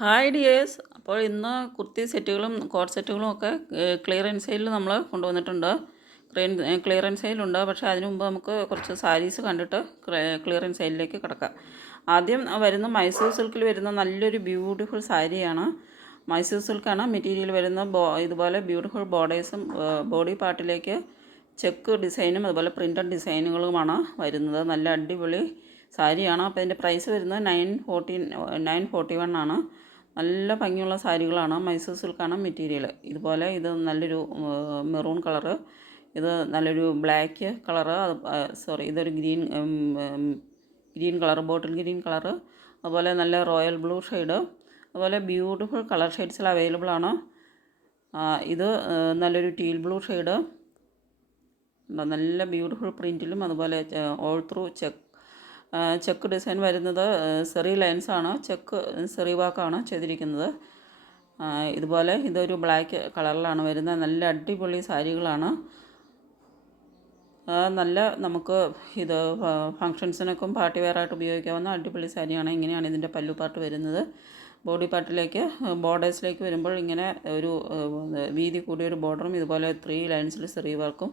Hi dears. അപ്പോൾ ഇന്ന് kurti സെറ്റുകളും coat സെറ്റുകളും ഒക്കെ ക്ലിയറൻസ് സെയിലിൽ നമ്മൾ കൊണ്ടുവന്നിട്ടുണ്ട്. ക്ലിയറൻസ് സെയിലുണ്ട്. പക്ഷേ അതിന് മുമ്പ് നമുക്ക് കുറച്ച് സാരീസ് കണ്ടിട്ട് ക്ലിയറൻസ് സെയിലിലേക്ക് കിടക്കാം. ആദ്യം വരുന്ന മൈസൂർ സിൽക്കിൽ വരുന്ന നല്ലൊരു ബ്യൂട്ടിഫുൾ സാരിയാണ്. മൈസൂർ സിൽക്കാണ് മെറ്റീരിയൽ വരുന്ന. ഇതുപോലെ ബ്യൂട്ടിഫുൾ ബോർഡേഴ്സും ബോഡി പാർട്ടിലേക്ക് ചെക്ക് ഡിസൈനും അതുപോലെ പ്രിൻ്റഡ് ഡിസൈനുകളുമാണ് വരുന്നത്. നല്ല അടിപൊളി സാരിയാണ്. അപ്പോൾ ഇതിൻ്റെ പ്രൈസ് വരുന്നത് 941 ആണ്. നല്ല ഭംഗിയുള്ള സാരികളാണ്. മൈസൂർ സിൽക്കാണ് മെറ്റീരിയൽ. ഇതുപോലെ ഇത് നല്ലൊരു മെറൂൺ കളറ്, ഇത് നല്ലൊരു ബ്ലാക്ക് കളറ്, ഇതൊരു green colour, bottle green colour, അതുപോലെ നല്ല റോയൽ ബ്ലൂ ഷെയ്ഡ്, അതുപോലെ ബ്യൂട്ടിഫുൾ കളർ ഷെയ്ഡ്സിൽ അവൈലബിൾ ആണ്. ഇത് നല്ലൊരു ടീൽ ബ്ലൂ ഷെയ്ഡ്, നല്ല ബ്യൂട്ടിഫുൾ പ്രിൻറ്റിലും അതുപോലെ ഓൾ ത്രൂ ചെക്ക് ഡിസൈൻ വരുന്നത്. സെറി ലൈൻസാണ്, ചെക്ക് സെറി വാക്കാണ് ചെയ്തിരിക്കുന്നത്. ഇതുപോലെ ഇതൊരു ബ്ലാക്ക് കളറിലാണ് വരുന്നത്. നല്ല അടിപൊളി സാരികളാണ്. നല്ല നമുക്ക് ഇത് ഫങ്ഷൻസിനൊക്കെ പാർട്ടി വെയറായിട്ട് ഉപയോഗിക്കാവുന്ന അടിപൊളി സാരിയാണ്. ഇങ്ങനെയാണ് ഇതിൻ്റെ പല്ലു പാർട്ട് വരുന്നത്. ബോഡി പാർട്ടിലേക്ക് ബോർഡേഴ്സിലേക്ക് വരുമ്പോൾ ഇങ്ങനെ ഒരു വീതി കൂടിയൊരു ബോർഡറും ഇതുപോലെ 3 ലൈൻസിൽ സെറി വർക്കും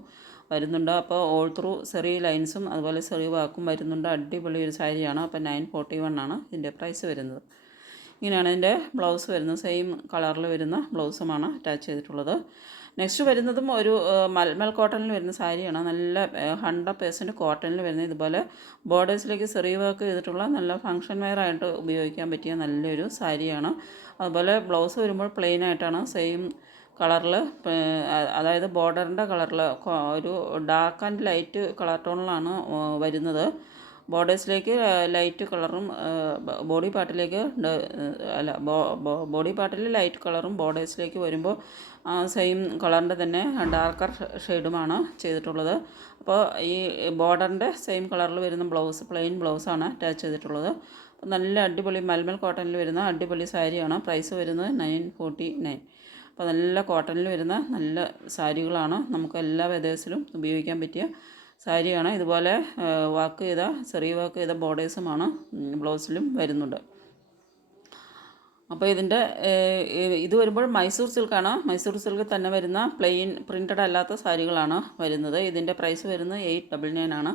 വരുന്നുണ്ട്. അപ്പോൾ ഓൾ ത്രൂ സെറി ലൈൻസും അതുപോലെ സെറി വാക്കും വരുന്നുണ്ട്. അടിപൊളി ഒരു സാരിയാണ്. അപ്പോൾ 941 ആണ് ഇതിൻ്റെ പ്രൈസ് വരുന്നത്. ഇങ്ങനെയാണ് ഇതിൻ്റെ ബ്ലൗസ് വരുന്നത്. സെയിം കളറിൽ വരുന്ന ബ്ലൗസുമാണ് അറ്റാച്ച് ചെയ്തിട്ടുള്ളത്. നെക്സ്റ്റ് വരുന്നതും ഒരു മൽമൽ കോട്ടണിൽ വരുന്ന സാരിയാണ്. നല്ല 100% കോട്ടണിൽ വരുന്ന ഇതുപോലെ ബോർഡേഴ്സിലേക്ക് സെറി വർക്ക് ചെയ്തിട്ടുള്ള നല്ല ഫങ്ഷൻ വെയർ ആയിട്ട് ഉപയോഗിക്കാൻ പറ്റിയ നല്ലൊരു സാരിയാണ്. അതുപോലെ ബ്ലൗസ് വരുമ്പോൾ പ്ലെയിൻ ആയിട്ടാണ്, സെയിം കളറിൽ, അതായത് ബോർഡറിൻ്റെ കളറിൽ ഒരു ഡാർക്ക് ആൻഡ് ലൈറ്റ് കളർ ടോണിലാണ് വരുന്നത്. ബോർഡേഴ്സിലേക്ക് ലൈറ്റ് കളറും ബോഡി പാർട്ടിലേക്ക് ബോഡി പാർട്ടിൽ ലൈറ്റ് കളറും ബോർഡേഴ്സിലേക്ക് വരുമ്പോൾ സെയിം കളറിൻ്റെ തന്നെ ഡാർക്കർ ഷെയ്ഡുമാണ് ചെയ്തിട്ടുള്ളത്. അപ്പോൾ ഈ ബോർഡറിൻ്റെ സെയിം കളറിൽ വരുന്ന ബ്ലൗസ്, പ്ലെയിൻ ബ്ലൗസാണ് അറ്റാച്ച് ചെയ്തിട്ടുള്ളത്. അപ്പോൾ നല്ല അടിപൊളി മൽമൽ കോട്ടണിൽ വരുന്ന അടിപൊളി സാരിയാണ്. പ്രൈസ് വരുന്നത് 949. അപ്പോൾ നല്ല കോട്ടണിൽ വരുന്ന നല്ല സാരികളാണ്. നമുക്ക് എല്ലാ വെതേഴ്സിലും ഉപയോഗിക്കാൻ പറ്റിയ സാരിയാണ്. ഇതുപോലെ വർക്ക് ചെയ്ത ചെറിയ വർക്ക് ചെയ്ത ബോർഡേഴ്സുമാണ് ബ്ലൗസിലും വരുന്നുണ്ട്. അപ്പോൾ ഇതിൻ്റെ ഇത് വരുമ്പോൾ മൈസൂർ സിൽക്കാണ്. മൈസൂർ സിൽക്ക് തന്നെ വരുന്ന പ്ലെയിൻ പ്രിൻ്റഡ് അല്ലാത്ത സാരികളാണ് വരുന്നത്. ഇതിൻ്റെ പ്രൈസ് വരുന്നത് 899 ആണ്.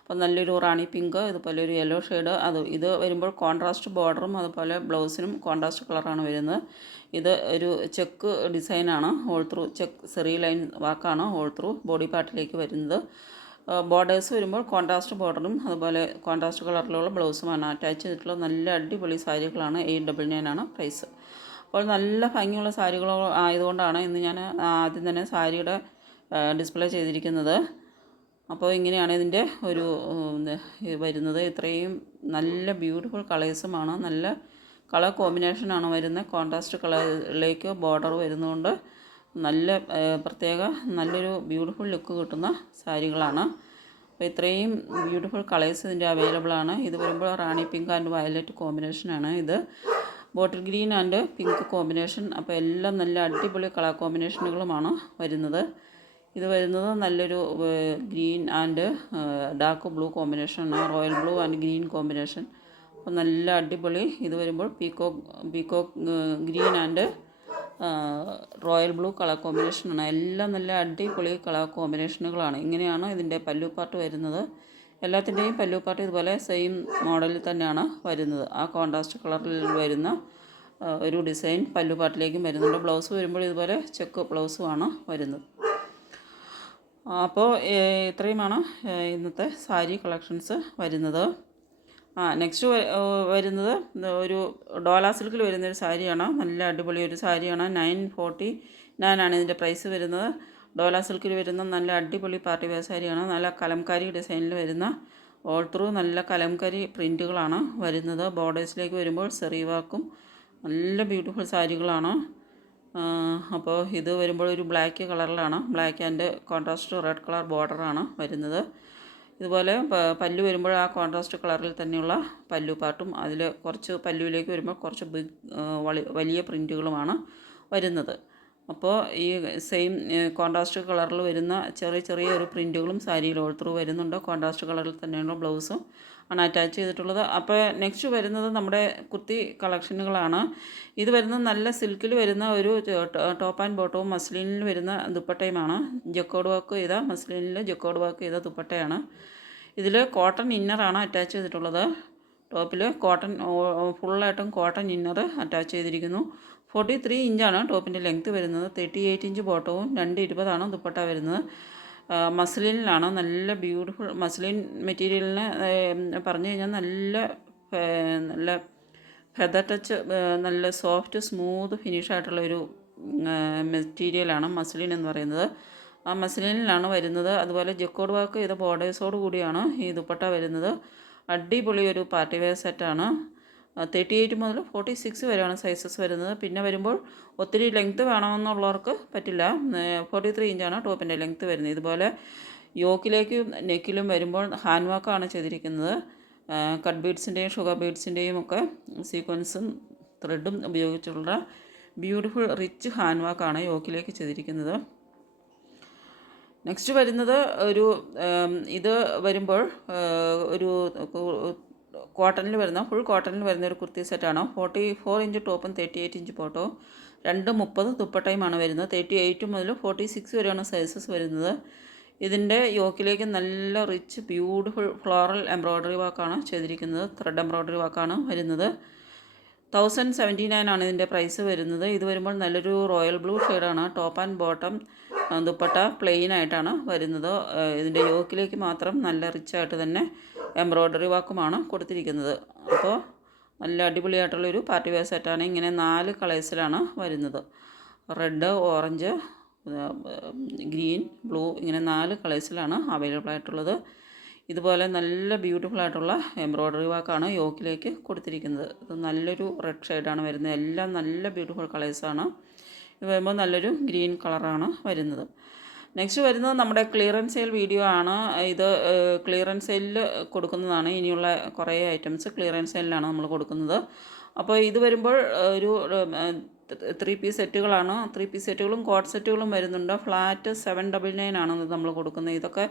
അപ്പോൾ നല്ലൊരു റാണി പിങ്ക്, ഇതുപോലെ ഒരു യെല്ലോ ഷെയ്ഡ്, ഇത് വരുമ്പോൾ കോൺട്രാസ്റ്റ് ബോർഡറും അതുപോലെ ബ്ലൗസിനും കോൺട്രാസ്റ്റ് കളറാണ് വരുന്നത്. ഇത് ഒരു ചെക്ക് ഡിസൈനാണ്, ഹോൾ ത്രൂ ചെക്ക് സെറി ലൈൻ വാക്കാണ് ഹോൾ ത്രൂ ബോഡി പാർട്ടിലേക്ക് വരുന്നത്. ബോർഡേഴ്സ് വരുമ്പോൾ കോൺട്രാസ്റ്റ് ബോർഡറും അതുപോലെ കോൺട്രാസ്റ്റ് കളറിലുള്ള ബ്ലൗസുമാണ് അറ്റാച്ച് ചെയ്തിട്ടുള്ള നല്ല അടിപൊളി സാരികളാണ്. 899 ആണ് പ്രൈസ്. അപ്പോൾ നല്ല ഭംഗിയുള്ള സാരികൾ ആയതുകൊണ്ടാണ് ഇന്ന് ഞാൻ ആദ്യം തന്നെ സാരിയുടെ ഡിസ്പ്ലേ ചെയ്തിരിക്കുന്നത്. അപ്പോൾ ഇങ്ങനെയാണ് ഇതിൻ്റെ ഒരു വരുന്നത്. ഇത്രയും നല്ല ബ്യൂട്ടിഫുൾ കളേഴ്സുമാണ്, നല്ല കളർ കോമ്പിനേഷനാണ് വരുന്നത്. കോൺട്രാസ്റ്റ് കളറിലേക്ക് ബോർഡർ വരുന്നതുകൊണ്ട് നല്ല നല്ലൊരു ബ്യൂട്ടിഫുൾ ലുക്ക് കിട്ടുന്ന സാരികളാണ്. അപ്പോൾ ഇത്രയും ബ്യൂട്ടിഫുൾ കളേഴ്സ് ഇതിൻ്റെ അവൈലബിൾ ആണ്. ഇത് വരുമ്പോൾ റാണി പിങ്ക് ആൻഡ് വയലറ്റ് കോമ്പിനേഷനാണ്. ഇത് bottle green and pink combination. അപ്പോൾ എല്ലാം നല്ല അടിപൊളി കളർ കോമ്പിനേഷനുകളുമാണ് വരുന്നത്. ഇത് വരുന്നത് നല്ലൊരു ഗ്രീൻ ആൻഡ് ഡാർക്ക് ബ്ലൂ കോമ്പിനേഷനാണ്, royal blue and green combination. അപ്പോൾ നല്ല അടിപൊളി. ഇത് വരുമ്പോൾ peacock green and royal blue colour കോമ്പിനേഷനാണ്. എല്ലാം നല്ല അടിപൊളി കളർ കോമ്പിനേഷനുകളാണ്. ഇങ്ങനെയാണ് ഇതിൻ്റെ പല്ലു പാർട്ട് വരുന്നത്. എല്ലാത്തിൻ്റെയും പല്ലു പാർട്ട് ഇതുപോലെ സെയിം മോഡലിൽ തന്നെയാണ് വരുന്നത്. ആ കോൺട്രാസ്റ്റ് കളറിൽ വരുന്ന ഒരു ഡിസൈൻ പല്ലു പാർട്ടിലേക്കും വരുന്നുണ്ട്. ബ്ലൗസ് വരുമ്പോൾ ഇതുപോലെ ചെക്ക് ബ്ലൗസുമാണ് വരുന്നത്. അപ്പോൾ ഇത്രയുമാണ് ഇന്നത്തെ സാരി കളക്ഷൻസ് വരുന്നത്. നെക്സ്റ്റ് വരുന്നത് ഒരു ഡോല സിൽക്കിൽ വരുന്നൊരു സാരിയാണ്. നല്ല അടിപൊളി ഒരു സാരിയാണ്. 949 ആണ് ഇതിൻ്റെ പ്രൈസ് വരുന്നത്. ഡോല സിൽക്കിൽ വരുന്ന നല്ല അടിപൊളി പാർട്ടി വെയർ സാരിയാണ്. നല്ല കലംകാരി ഡിസൈനിൽ വരുന്ന ഓൾ ത്രൂ നല്ല കലംകാരി പ്രിൻറ്റുകളാണ് വരുന്നത്. ബോർഡേഴ്സിലേക്ക് വരുമ്പോൾ സെറി വർക്കും നല്ല ബ്യൂട്ടിഫുൾ സാരികളാണ്. അപ്പോൾ ഇത് വരുമ്പോൾ ഒരു ബ്ലാക്ക് കളറിലാണ്, black and contrast red colour ബോർഡറാണ് വരുന്നത്. ഇതുപോലെ പല്ലു വരുമ്പോൾ ആ കോൺട്രാസ്റ്റ് കളറിൽ തന്നെയുള്ള പല്ലു പാട്ടും അതിൽ കുറച്ച് പല്ലുവിലേക്ക് വരുമ്പോൾ കുറച്ച് വലിയ പ്രിൻറ്റുകളുമാണ് വരുന്നത്. അപ്പോൾ ഈ സെയിം കോൺട്രാസ്റ്റ് കളറിൽ വരുന്ന ചെറിയ ഒരു പ്രിൻറ്റുകളും സാരിയിൽ ഓൾ ത്രൂ വരുന്നുണ്ട്. കോൺട്രാസ്റ്റ് കളറിൽ തന്നെയുള്ള ബ്ലൗസും ആണ് അറ്റാച്ച് ചെയ്തിട്ടുള്ളത്. അപ്പോൾ നെക്സ്റ്റ് വരുന്നത് നമ്മുടെ കുർത്തി കളക്ഷനുകളാണ്. ഇത് വരുന്നത് നല്ല സിൽക്കിൽ വരുന്ന ഒരു ടോപ്പ് ആൻഡ് ബോട്ടവും മസ്ലിനിൽ വരുന്ന ദുപ്പട്ടയുമാണ്. ജക്കോഡ് വർക്ക് ചെയ്ത മസ്ലിനിൽ ജക്കോഡ് വർക്ക് ചെയ്ത ദുപ്പട്ടയാണ്. ഇതിൽ കോട്ടൺ ഇന്നറാണ് അറ്റാച്ച് ചെയ്തിട്ടുള്ളത്. ടോപ്പിൽ കോട്ടൺ ഫുള്ളായിട്ടും കോട്ടൺ ഇന്നർ അറ്റാച്ച് ചെയ്തിരിക്കുന്നു. 43 ഇഞ്ചാണ് ടോപ്പിൻ്റെ ലെങ്ത്ത് വരുന്നത്. 38 ഇഞ്ച് ബോട്ടവും 220 ദുപ്പട്ട വരുന്നത്. മസ്ലിനിലാണ്. നല്ല ബ്യൂട്ടിഫുൾ മസ്ലിൻ മെറ്റീരിയലിന് പറഞ്ഞു കഴിഞ്ഞാൽ നല്ല ഫെദർ ടച്ച്, നല്ല സോഫ്റ്റ് സ്മൂത്ത് ഫിനിഷായിട്ടുള്ളൊരു മെറ്റീരിയലാണ് മസ്ലിൻ എന്ന് പറയുന്നത്. ആ മസ്ലിനിലാണ് വരുന്നത്. അതുപോലെ ജക്കോഡ് വർക്ക് ചെയ്ത ബോർഡേഴ്സോട് കൂടിയാണ് ഈ ദുപ്പട്ട വരുന്നത്. അടിപൊളി ഒരു പാർട്ടി വെയർ സെറ്റാണ്. 38 മുതൽ 46 വരെയാണ് സൈസസ് വരുന്നത്. പിന്നെ വരുമ്പോൾ ഒത്തിരി ലെങ്ത്ത് വേണമെന്നുള്ളവർക്ക് പറ്റില്ല. 43 ഇഞ്ചാണ് ടോപ്പിൻ്റെ ലെങ്ത്ത് വരുന്നത്. ഇതുപോലെ യോക്കിലേക്കും നെക്കിലും വരുമ്പോൾ ഹാൻഡ് വർക്കാണ് ചെയ്തിരിക്കുന്നത്. കട്ട് ബീഡ്സിൻ്റെയും ഷുഗർ ബീഡ്സിൻ്റെയും ഒക്കെ സീക്വൻസും ത്രെഡും ഉപയോഗിച്ചുള്ള ബ്യൂട്ടിഫുൾ റിച്ച് ഹാൻഡ് വർക്കാണ് യോക്കിലേക്ക് ചെയ്തിരിക്കുന്നത്. നെക്സ്റ്റ് വരുന്നത് ഇത് വരുമ്പോൾ ഒരു കോട്ടണിൽ വരുന്ന ഫുൾ കോട്ടണിൽ വരുന്ന ഒരു കുർത്തി സെറ്റാണ്. 44 ഇഞ്ച് ടോപ്പും 38 ഇഞ്ച് ബോട്ടവും 230 ദുപ്പട്ടയുമാണ് വരുന്നത്. 38 മുതൽ 46 വരെയാണ് സൈസസ് വരുന്നത്. ഇതിൻ്റെ യോക്കിലേക്ക് നല്ല റിച്ച് ബ്യൂട്ടിഫുൾ ഫ്ലോറൽ എംബ്രോയ്ഡറി വർക്കാണ് ചെയ്തിരിക്കുന്നത്. ത്രെഡ് എംബ്രോയ്ഡറി വർക്കാണ് വരുന്നത്. 1079 ആണ് ഇതിൻ്റെ പ്രൈസ് വരുന്നത്. ഇത് വരുമ്പോൾ നല്ലൊരു റോയൽ ബ്ലൂ ഷെയ്ഡാണ്. Top and bottom dupatta plain ആയിട്ടാണ് വരുന്നത്. ഇതിൻ്റെ യോക്കിലേക്ക് മാത്രം നല്ല റിച്ചായിട്ട് തന്നെ എംബ്രോയ്ഡറി വർക്കുമാണ് കൊടുത്തിരിക്കുന്നത്. അപ്പോൾ നല്ല അടിപൊളിയായിട്ടുള്ളൊരു പാർട്ടി വെയർ സെറ്റാണ്. ഇങ്ങനെ 4 കളേഴ്സിലാണ് വരുന്നത്. റെഡ്, ഓറഞ്ച്, ഗ്രീൻ, ബ്ലൂ, ഇങ്ങനെ 4 കളേഴ്സിലാണ് അവൈലബിൾ ആയിട്ടുള്ളത്. ഇതുപോലെ നല്ല ബ്യൂട്ടിഫുൾ ആയിട്ടുള്ള എംബ്രോയ്ഡറി വർക്കാണ് യോക്കിലേക്ക് കൊടുത്തിരിക്കുന്നത്. ഇത് നല്ലൊരു റെഡ് ഷെയ്ഡാണ് വരുന്നത്. എല്ലാം നല്ല ബ്യൂട്ടിഫുൾ കളേഴ്സാണ്. ഇത് വരുമ്പോൾ നല്ലൊരു ഗ്രീൻ കളറാണ് വരുന്നത്. നെക്സ്റ്റ് വരുന്നത് നമ്മുടെ ക്ലിയറൻസ് സെയിൽ വീഡിയോ ആണ്. ഇത് ക്ലിയറൻസ് സെയിലിൽ കൊടുക്കുന്നതാണ്. ഇനിയുള്ള കുറേ ഐറ്റംസ് ക്ലിയറൻസ് സെയിലിലാണ് നമ്മൾ കൊടുക്കുന്നത്. അപ്പോൾ ഇത് വരുമ്പോൾ ഒരു 3 പീസ് സെറ്റുകളാണ്. 3 പീസ് സെറ്റുകളും കോട്ട് സെറ്റുകളും വരുന്നുണ്ട്. ഫ്ലാറ്റ് 799 ആണ് നമ്മൾ കൊടുക്കുന്നത്. ഇതൊക്കെ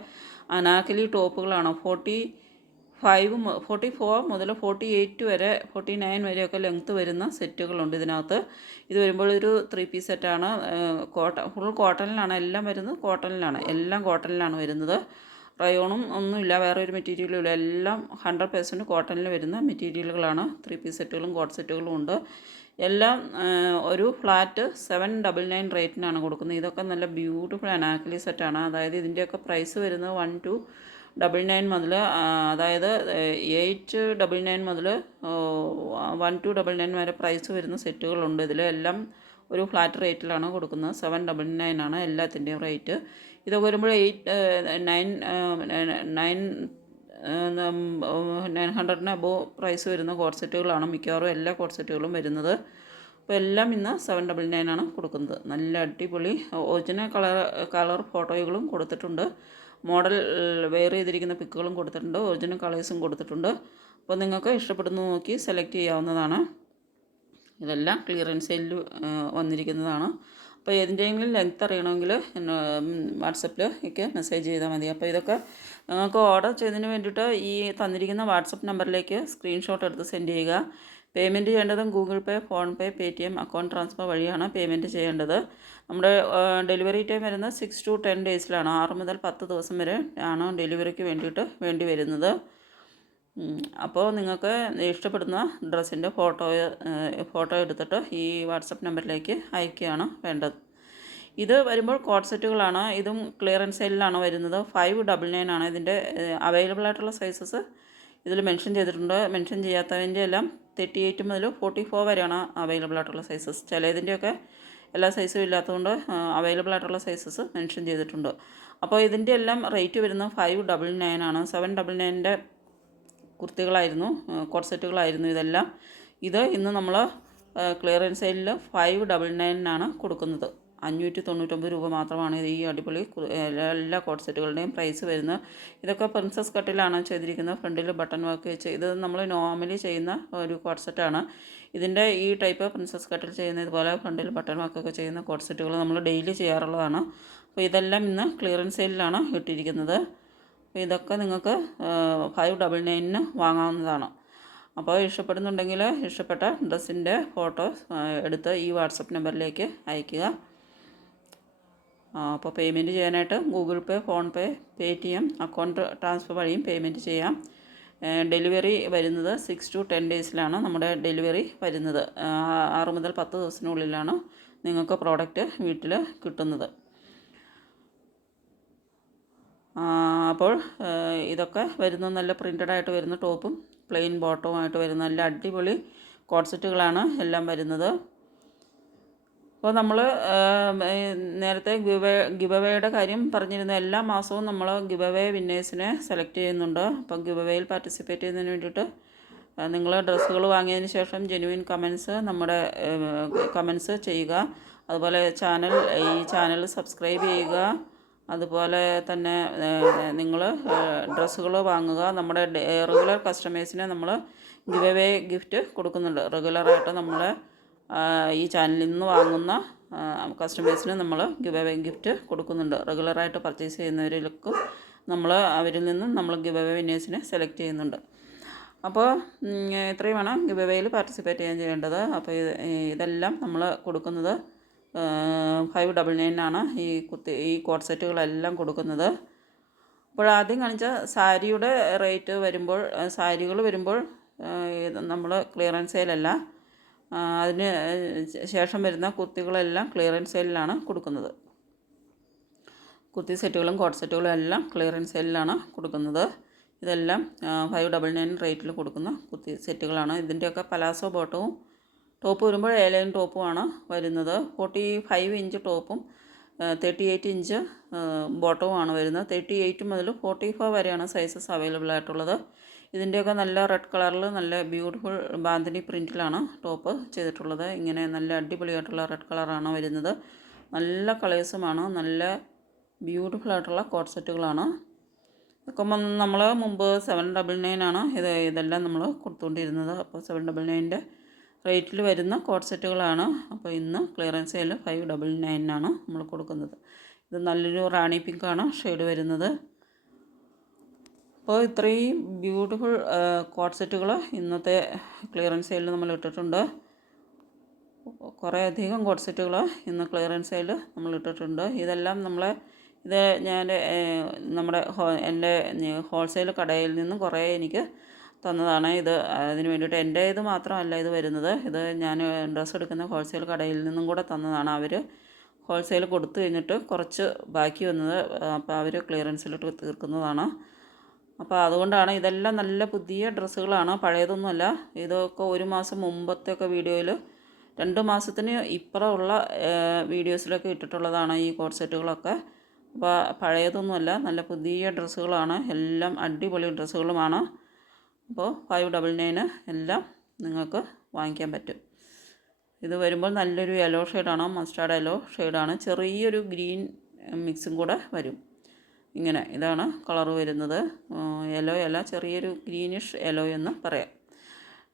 അനാക്കലി ടോപ്പുകളാണ്. 44 മുതൽ 48 വരെ 49 വരെയൊക്കെ ലെങ്ത്ത് വരുന്ന സെറ്റുകളുണ്ട് ഇതിനകത്ത്. ഇത് വരുമ്പോൾ ഒരു 3 പീസ് സെറ്റാണ്. ഫുൾ കോട്ടണിലാണ് എല്ലാം വരുന്നത്. എല്ലാം കോട്ടണിലാണ് വരുന്നത്. റയോണും ഒന്നുമില്ല, വേറെ ഒരു മെറ്റീരിയലും ഇല്ല. എല്ലാം 100% കോട്ടണിൽ വരുന്ന മെറ്റീരിയലുകളാണ്. 3 പീസ് സെറ്റുകളും കോട്ട് സെറ്റുകളും ഉണ്ട്. എല്ലാം ഒരു ഫ്ലാറ്റ് 799 റേറ്റിനാണ് കൊടുക്കുന്നത്. ഇതൊക്കെ നല്ല ബ്യൂട്ടിഫുൾ അനാക്കലി സെറ്റാണ്. അതായത് ഇതിൻ്റെയൊക്കെ പ്രൈസ് വരുന്നത് 1299 മുതൽ, അതായത് 899 മുതൽ 1299 വരെ പ്രൈസ് വരുന്ന സെറ്റുകളുണ്ട്. ഇതിലെല്ലാം ഒരു ഫ്ലാറ്റ് റേറ്റിലാണ് കൊടുക്കുന്നത്. 799 ആണ് എല്ലാത്തിൻ്റെയും റേറ്റ്. ഇതൊക്കെ വരുമ്പോൾ 900 അബോവ് പ്രൈസ് വരുന്ന കോട്ട് സെറ്റുകളാണ് മിക്കവാറും എല്ലാ കോട്ട് സെറ്റുകളും വരുന്നത്. അപ്പോൾ എല്ലാം ഇന്ന് 799 ആണ് കൊടുക്കുന്നത്. നല്ല അടിപൊളി ഒറിജിനൽ കളർ ഫോട്ടോകളും കൊടുത്തിട്ടുണ്ട്. മോഡൽ വെയർ ചെയ്തിരിക്കുന്ന പിക്കുകളും കൊടുത്തിട്ടുണ്ട്. ഒറിജിനൽ കളേഴ്സും കൊടുത്തിട്ടുണ്ട്. അപ്പോൾ നിങ്ങൾക്ക് ഇഷ്ടപ്പെടുന്ന നോക്കി സെലക്ട് ചെയ്യാവുന്നതാണ്. ഇതെല്ലാം ക്ലിയറൻസ് സെയിലിൽ വന്നിരിക്കുന്നതാണ്. അപ്പോൾ ഏതിൻ്റെയെങ്കിലും ലെങ്ത്ത് അറിയണമെങ്കിൽ വാട്സപ്പിൽ ഒക്കെ മെസ്സേജ് ചെയ്താൽ മതി. അപ്പോൾ ഇതൊക്കെ നിങ്ങൾക്ക് ഓർഡർ ചെയ്തതിന് വേണ്ടിയിട്ട് ഈ തന്നിരിക്കുന്ന വാട്സപ്പ് നമ്പറിലേക്ക് സ്ക്രീൻഷോട്ട് എടുത്ത് സെൻഡ് ചെയ്യുക. പേയ്മെൻറ്റ് ചെയ്യേണ്ടതും Google Pay, PhonePe, Paytm account transfer വഴിയാണ് പേയ്മെൻറ്റ് ചെയ്യേണ്ടത്. നമ്മുടെ ഡെലിവറി ടൈം വരുന്നത് 6 to 10 ഡേയ്സിലാണ്. 6 മുതൽ 10 ദിവസം വരെ ആണ് ഡെലിവറിക്ക് വേണ്ടി വരുന്നത്. അപ്പോൾ നിങ്ങൾക്ക് ഇഷ്ടപ്പെടുന്ന ഡ്രസ്സിൻ്റെ ഫോട്ടോ എടുത്തിട്ട് ഈ വാട്സപ്പ് നമ്പറിലേക്ക് അയക്കുകയാണ് വേണ്ടത്. ഇത് വരുമ്പോൾ കോട്ട് സെറ്റുകളാണ്. ഇതും ക്ലിയറൻസ് സെയിലിലാണ് വരുന്നത്. 599 ആണ് ഇതിൻ്റെ അവൈലബിൾ ആയിട്ടുള്ള സൈസസ് ഇതിൽ മെൻഷൻ ചെയ്തിട്ടുണ്ട്. മെൻഷൻ ചെയ്യാത്തതിൻ്റെ എല്ലാം 38 മുതൽ 44 വരെയാണ് അവൈലബിൾ ആയിട്ടുള്ള സൈസസ്. ചിലതിൻ്റെയൊക്കെ എല്ലാ സൈസും ഇല്ലാത്തതുകൊണ്ട് അവൈലബിൾ ആയിട്ടുള്ള സൈസസ് മെൻഷൻ ചെയ്തിട്ടുണ്ട്. അപ്പോൾ ഇതിൻ്റെ എല്ലാം റേറ്റ് വരുന്നത് 599 ആണ്. 799ൻ്റെ കുർത്തികളായിരുന്നു, കോട്ട് സെറ്റുകളായിരുന്നു ഇതെല്ലാം. ഇത് ഇന്ന് നമ്മൾ ക്ലിയറൻസ് സെയിലിൽ 599 കൊടുക്കുന്നത്. 599 രൂപ മാത്രമാണ് ഈ അടിപൊളി എല്ലാ കോട്ട് സെറ്റുകളുടെയും പ്രൈസ് വരുന്നത്. ഇതൊക്കെ പ്രിൻസസ് കട്ടിലാണ് ചെയ്തിരിക്കുന്നത്. ഫ്രണ്ടിൽ ബട്ടൺ വർക്ക് വെച്ച് ഇത് നമ്മൾ നോർമലി ചെയ്യുന്ന ഒരു കോട്ട് സെറ്റാണ്. ഇതിൻ്റെ ഈ ടൈപ്പ് പ്രിൻസസ് കട്ടിൽ ചെയ്യുന്ന ഇതുപോലെ ഫ്രണ്ടിൽ ബട്ടൺ വർക്കൊക്കെ ചെയ്യുന്ന കോട്ട് സെറ്റുകൾ നമ്മൾ ഡെയിലി ചെയ്യാറുള്ളതാണ്. അപ്പോൾ ഇതെല്ലാം ഇന്ന് ക്ലിയറൻസ് സെയിലിലാണ് ഇട്ടിരിക്കുന്നത്. അപ്പോൾ ഇതൊക്കെ നിങ്ങൾക്ക് 599 വാങ്ങാവുന്നതാണ്. അപ്പോൾ ഇഷ്ടപ്പെടുന്നുണ്ടെങ്കിൽ ഇഷ്ടപ്പെട്ട ഡ്രസ്സിൻ്റെ ഫോട്ടോ എടുത്ത് ഈ വാട്സപ്പ് നമ്പറിലേക്ക് അയയ്ക്കുക. അപ്പോൾ പേയ്മെൻറ്റ് ചെയ്യാനായിട്ട് Google Pay, PhonePe, Paytm, account transfer വഴിയും പേയ്മെൻറ്റ് ചെയ്യാം. ഡെലിവറി വരുന്നത് 6 to 10 ഡേയ്സിലാണ് നമ്മുടെ ഡെലിവറി വരുന്നത്. 6 മുതൽ 10 ദിവസത്തിനുള്ളിലാണ് നിങ്ങൾക്ക് പ്രോഡക്റ്റ് വീട്ടിൽ കിട്ടുന്നത്. അപ്പോൾ ഇതൊക്കെ വരുന്ന നല്ല പ്രിൻ്റഡായിട്ട് വരുന്ന ടോപ്പും പ്ലെയിൻ ബോട്ടവുമായിട്ട് വരുന്ന നല്ല അടിപൊളി കോഡ് സെറ്റുകളാണ് എല്ലാം വരുന്നത്. അപ്പോൾ നമ്മൾ നേരത്തെ ഗിവ് അവേയുടെ കാര്യം പറഞ്ഞിരുന്ന എല്ലാ മാസവും നമ്മൾ ഗിവ് അവേ വിന്നേഴ്സിനെ സെലക്ട് ചെയ്യുന്നുണ്ട്. അപ്പം ഗിവ് അവേയിൽ പാർട്ടിസിപ്പേറ്റ് ചെയ്യുന്നതിന് വേണ്ടിയിട്ട് നിങ്ങൾ ഡ്രസ്സുകൾ വാങ്ങിയതിന് ശേഷം ജെന്യുവിൻ നമ്മുടെ കമൻസ് ചെയ്യുക. അതുപോലെ ഈ ചാനൽ സബ്സ്ക്രൈബ് ചെയ്യുക. അതുപോലെ തന്നെ നിങ്ങൾ ഡ്രസ്സുകൾ വാങ്ങുക. നമ്മുടെ റെഗുലർ കസ്റ്റമേഴ്സിനെ നമ്മൾ ഗിവ് അവേ ഗിഫ്റ്റ് കൊടുക്കുന്നുണ്ട്. റെഗുലറായിട്ട് നമ്മൾ ഈ ചാനലിൽ നിന്ന് വാങ്ങുന്ന കസ്റ്റമേഴ്സിന് നമ്മൾ ഗിവ് അവേ ഗിഫ്റ്റ് കൊടുക്കുന്നുണ്ട്. റെഗുലറായിട്ട് പർച്ചേസ് ചെയ്യുന്നവരിലേക്കും അവരിൽ നിന്നും നമ്മൾ ഗിവ് അവേ വിന്നേഴ്സിനെ സെലക്ട് ചെയ്യുന്നുണ്ട്. അപ്പോൾ ഇത്രയുമാണ് ഗിവ് അവേയിൽ പാർട്ടിസിപ്പേറ്റ് ചെയ്യാൻ ചെയ്യേണ്ടത്. അപ്പോൾ ഇതെല്ലാം നമ്മൾ കൊടുക്കുന്നത് 599 ആണ് ഈ കോഡ് സെറ്റുകളെല്ലാം കൊടുക്കുന്നത്. അപ്പോൾ ആദ്യം കാണിച്ച സാരിയുടെ റേറ്റ് വരുമ്പോൾ, സാരികൾ വരുമ്പോൾ നമ്മൾ ക്ലിയറൻസ് സെയിലല്ല, അതിന് ശേഷം വരുന്ന കുർത്തികളെല്ലാം ക്ലിയറൻസ് സെയിലിലാണ് കൊടുക്കുന്നത്. കുർത്തി സെറ്റുകളും കോഡ് സെറ്റുകളും എല്ലാം ക്ലിയറൻസ് സെയിലിലാണ് കൊടുക്കുന്നത്. ഇതെല്ലാം 599 റേറ്റിൽ കൊടുക്കുന്ന കുർത്തി സെറ്റുകളാണ്. ഇതിൻ്റെയൊക്കെ പലാസോ ബോട്ടവും ടോപ്പ് വരുമ്പോൾ എലൈൻ ടോപ്പുമാണ് വരുന്നത്. 45 ഇഞ്ച് ടോപ്പും 38 ഇഞ്ച് ബോട്ടവുമാണ് വരുന്നത്. 38 മുതൽ 44 വരെയാണ് സൈസസ് അവൈലബിൾ ആയിട്ടുള്ളത്. ഇതിൻ്റെയൊക്കെ നല്ല റെഡ് കളറിൽ നല്ല ബ്യൂട്ടിഫുൾ ബാന്തിനി പ്രിൻറ്റിലാണ് ടോപ്പ് ചെയ്തിട്ടുള്ളത്. ഇങ്ങനെ നല്ല അടിപൊളിയായിട്ടുള്ള റെഡ് കളറാണ് വരുന്നത്. നല്ല കളേഴ്സുമാണ്. നല്ല ബ്യൂട്ടിഫുൾ ആയിട്ടുള്ള കോഡ് സെറ്റുകളാണ്. ഇതൊക്കെ നമ്മൾ മുമ്പ് 799 ആണ് ഇതെല്ലാം നമ്മൾ കൊടുത്തുകൊണ്ടിരുന്നത്. അപ്പോൾ 799 റേറ്റിൽ വരുന്ന കോഡ് സെറ്റുകളാണ്. അപ്പോൾ ഇന്ന് ക്ലിയറൻസ് സെയിൽ 599 ആണ് നമ്മൾ കൊടുക്കുന്നത്. ഇത് നല്ലൊരു റാണി പിങ്കാണ് ഷെയ്ഡ് വരുന്നത്. അപ്പോൾ ഇത്രയും ബ്യൂട്ടിഫുൾ കോഡ് സെറ്റുകൾ ഇന്നത്തെ ക്ലിയറൻസ് സെയിലിൽ നമ്മൾ ഇട്ടിട്ടുണ്ട്. കുറേ അധികം കോഡ് സെറ്റുകൾ ഇന്ന് ക്ലിയറൻസ് സെയിൽ നമ്മൾ ഇട്ടിട്ടുണ്ട്. ഇതെല്ലാം ഞാൻ എൻ്റെ ഹോൾസെയിൽ കടയിൽ നിന്നും കുറേ എനിക്ക് തന്നതാണ്. അതിന് വേണ്ടിയിട്ട് എൻ്റെ ഇത് മാത്രമല്ല ഇത് വരുന്നത്. ഇത് ഞാൻ ഡ്രസ്സ് എടുക്കുന്ന ഹോൾസെയിൽ കടയിൽ നിന്നും കൂടെ തന്നതാണ്. അവർ ഹോൾസെയിൽ കൊടുത്തു കഴിഞ്ഞിട്ട് കുറച്ച് ബാക്കി വന്നത് അപ്പോൾ അവർ ക്ലിയറൻസിലിട്ട് തീർക്കുന്നതാണ്. അപ്പോൾ അതുകൊണ്ടാണ് ഇതെല്ലാം നല്ല പുതിയ ഡ്രസ്സുകളാണ്, പഴയതൊന്നുമല്ല. ഇതൊക്കെ 1 മാസം മുമ്പത്തെയൊക്കെ വീഡിയോയിൽ 2 മാസത്തിന് ഇപ്പുറമുള്ള വീഡിയോസിലൊക്കെ ഇട്ടിട്ടുള്ളതാണ് ഈ കോഡ് സെറ്റുകളൊക്കെ. അപ്പോൾ പഴയതൊന്നുമല്ല, നല്ല പുതിയ ഡ്രസ്സുകളാണ്. എല്ലാം അടിപൊളി ഡ്രസ്സുകളുമാണ്. അപ്പോൾ 599 എല്ലാം നിങ്ങൾക്ക് വാങ്ങിക്കാൻ പറ്റും. ഇത് വരുമ്പോൾ നല്ലൊരു യെല്ലോ ഷെയ്ഡാണ്, മസ്റ്റാർഡ് യെല്ലോ ഷെയ്ഡാണ്. ചെറിയൊരു ഗ്രീൻ മിക്സും കൂടെ വരും. ഇങ്ങനെ ഇതാണ് കളർ വരുന്നത്. യെല്ലോ അല്ല, ചെറിയൊരു ഗ്രീനിഷ് യെല്ലോ എന്ന് പറയാം.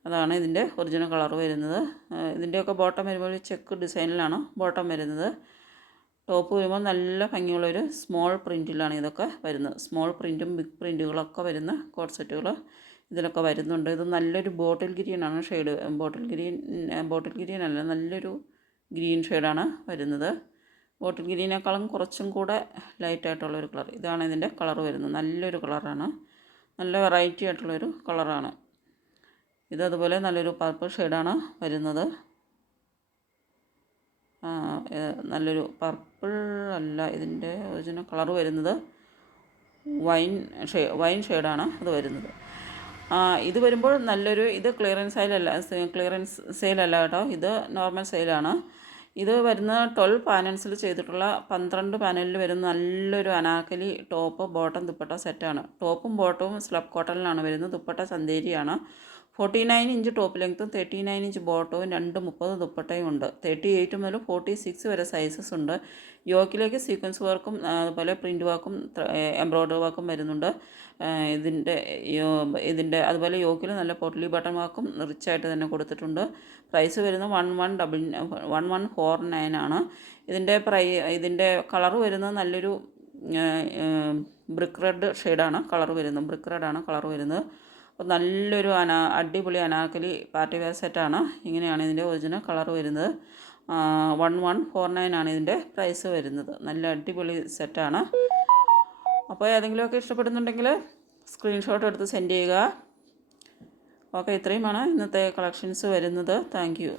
അതാണ് ഇതിൻ്റെ ഒറിജിനൽ കളർ വരുന്നത്. ഇതിൻ്റെയൊക്കെ ബോട്ടം വരുമ്പോൾ ചെക്ക് ഡിസൈനിലാണ് ബോട്ടം വരുന്നത്. ടോപ്പ് വരുമ്പോൾ നല്ല ഭംഗിയുള്ളൊരു സ്മോൾ പ്രിൻറ്റിലാണ് ഇതൊക്കെ വരുന്നത്. സ്മോൾ പ്രിൻറ്റും ബിഗ് പ്രിൻറ്റുകളൊക്കെ വരുന്ന കോഡ് സെറ്റുകൾ ഇതിലൊക്കെ വരുന്നുണ്ട്. ഇത് നല്ലൊരു ബോട്ടിൽ ഗ്രീനാണ് ഷെയ്ഡ്. ബോട്ടിൽ ഗ്രീൻ അല്ല, നല്ലൊരു ഗ്രീൻ ഷെയ്ഡാണ് വരുന്നത്. ബോട്ടിൽ ഗ്രീനേക്കാളും കുറച്ചും കൂടെ ലൈറ്റായിട്ടുള്ളൊരു കളർ. ഇതാണ് ഇതിൻ്റെ കളർ വരുന്നത്. നല്ലൊരു കളറാണ്, നല്ല വെറൈറ്റി ആയിട്ടുള്ളൊരു കളറാണ്. ഇതതുപോലെ നല്ലൊരു പർപ്പിൾ ഷെയ്ഡാണ് വരുന്നത്. നല്ലൊരു പർപ്പിൾ അല്ല, ഇതിൻ്റെ ഒറിജിനൽ കളർ വരുന്നത് വൈൻ ഷെയ്ഡാണ് ഇത് വരുന്നത്. ഇത് വരുമ്പോൾ നല്ലൊരു, ഇത് ക്ലിയറൻസ് സെയിലല്ല കേട്ടോ, ഇത് നോർമൽ സെയിലാണ്. ഇത് വരുന്ന 12 പാനൽസിൽ ചെയ്തിട്ടുള്ള 12 പാനലിൽ വരുന്ന നല്ലൊരു അനാർക്കലി ടോപ്പ് ബോട്ടം ദുപ്പട്ട സെറ്റാണ്. ടോപ്പും ബോട്ടവും സ്ലബ് കോട്ടണിലാണ് വരുന്നത്. ദുപ്പട്ട ചന്തേരിയാണ്. 49 ഇഞ്ച് ടോപ്പ് ലെങ്ത്തും 39 ഇഞ്ച് ബോട്ടവും 230 ദുപ്പട്ടയും ഉണ്ട്. 38 മുതൽ 46 വരെ സൈസസ് ഉണ്ട്. യോക്കിലേക്ക് സീക്വൻസ് വർക്കും അതുപോലെ പ്രിൻറ്റ് വർക്കും എംബ്രോയ്ഡറി വർക്കും വരുന്നുണ്ട്. ഇതിൻ്റെ അതുപോലെ യോക്കിൽ നല്ല പൊട്ട്ലി ബട്ടൺ വർക്കും റിച്ചായിട്ട് തന്നെ കൊടുത്തിട്ടുണ്ട്. പ്രൈസ് വരുന്നത് 1149 ആണ്. ഇതിൻ്റെ കളർ വരുന്നത് നല്ലൊരു ബ്രിക്ക് റെഡ് ഷെയ്ഡാണ് കളർ വരുന്നത്, ബ്രിക്ക് റെഡാണ് കളർ വരുന്നത്. അപ്പോൾ നല്ലൊരു അടിപൊളി അനാർക്കലി പാർട്ടി വെയർ സെറ്റാണ്. ഇങ്ങനെയാണ് ഇതിൻ്റെ ഒറിജിനൽ കളർ വരുന്നത്. 1149 ആണ് ഇതിൻ്റെ പ്രൈസ് വരുന്നത്. നല്ല അടിപൊളി സെറ്റാണ്. അപ്പോൾ ഏതെങ്കിലുമൊക്കെ ഇഷ്ടപ്പെടുന്നുണ്ടെങ്കിൽ സ്ക്രീൻഷോട്ട് എടുത്ത് സെൻഡ് ചെയ്യുക. ഓക്കെ, ഇത്രയുമാണ് ഇന്നത്തെ കളക്ഷൻസ് വരുന്നത്. Thank you.